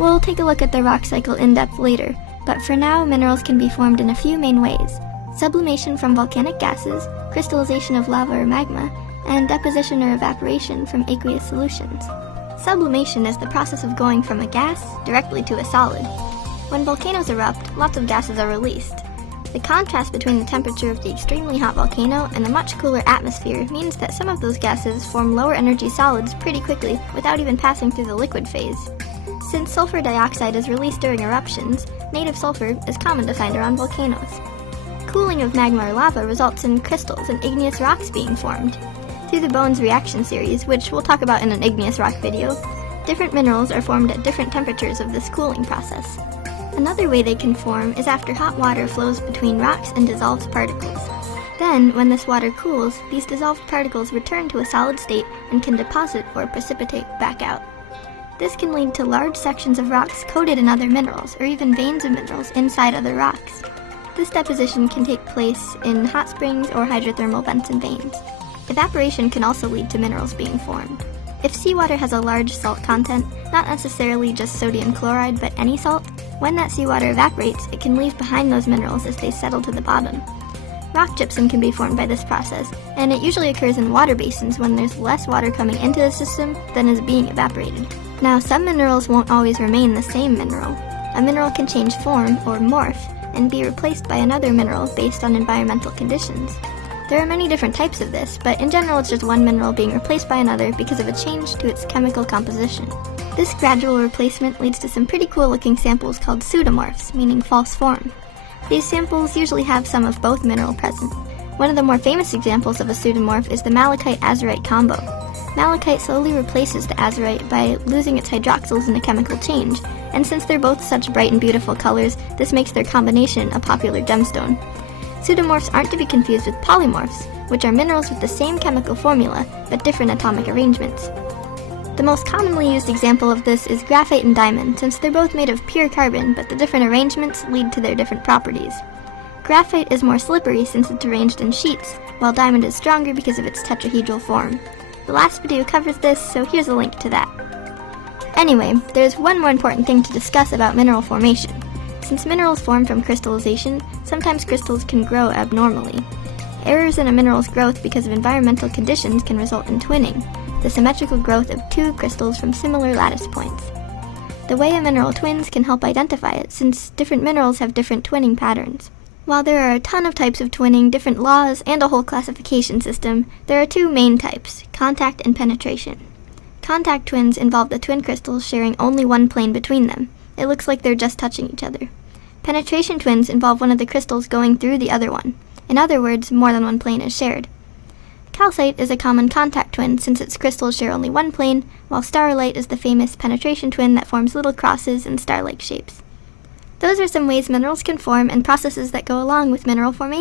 We'll take a look at the rock cycle in depth later, but for now, minerals can be formed in a few main ways: sublimation from volcanic gases, crystallization of lava or magma, and deposition or evaporation from aqueous solutions. Sublimation is the process of going from a gas directly to a solid. When volcanoes erupt, lots of gases are released. The contrast between the temperature of the extremely hot volcano and the much cooler atmosphere means that some of those gases form lower energy solids pretty quickly without even passing through the liquid phase. Since sulfur dioxide is released during eruptions, native sulfur is common to find around volcanoes. Cooling of magma or lava results in crystals and igneous rocks being formed. Through the Bones reaction series, which we'll talk about in an igneous rock video, different minerals are formed at different temperatures of this cooling process. Another way they can form is after hot water flows between rocks and dissolves particles. Then, when this water cools, these dissolved particles return to a solid state and can deposit or precipitate back out. This can lead to large sections of rocks coated in other minerals, or even veins of minerals inside other rocks. This deposition can take place in hot springs or hydrothermal vents and veins. Evaporation can also lead to minerals being formed. If seawater has a large salt content, not necessarily just sodium chloride, but any salt, when that seawater evaporates, it can leave behind those minerals as they settle to the bottom. Rock gypsum can be formed by this process, and it usually occurs in water basins when there's less water coming into the system than is being evaporated. Now, some minerals won't always remain the same mineral. A mineral can change form, or morph, and be replaced by another mineral based on environmental conditions. There are many different types of this, but in general it's just one mineral being replaced by another because of a change to its chemical composition. This gradual replacement leads to some pretty cool looking samples called pseudomorphs, meaning false form. These samples usually have some of both mineral present. One of the more famous examples of a pseudomorph is the malachite-azurite combo. Malachite slowly replaces the azurite by losing its hydroxyls in a chemical change, and since they're both such bright and beautiful colors, this makes their combination a popular gemstone. Pseudomorphs aren't to be confused with polymorphs, which are minerals with the same chemical formula, but different atomic arrangements. The most commonly used example of this is graphite and diamond, since they're both made of pure carbon, but the different arrangements lead to their different properties. Graphite is more slippery since it's arranged in sheets, while diamond is stronger because of its tetrahedral form. The last video covers this, so here's a link to that. Anyway, there's one more important thing to discuss about mineral formation. Since minerals form from crystallization, sometimes crystals can grow abnormally. Errors in a mineral's growth because of environmental conditions can result in twinning, the symmetrical growth of two crystals from similar lattice points. The way a mineral twins can help identify it, since different minerals have different twinning patterns. While there are a ton of types of twinning, different laws, and a whole classification system, there are two main types: contact and penetration. Contact twins involve the twin crystals sharing only one plane between them. It looks like they're just touching each other. Penetration twins involve one of the crystals going through the other one. In other words, more than one plane is shared. Calcite is a common contact twin since its crystals share only one plane, while starlight is the famous penetration twin that forms little crosses and star-like shapes. Those are some ways minerals can form and processes that go along with mineral formation.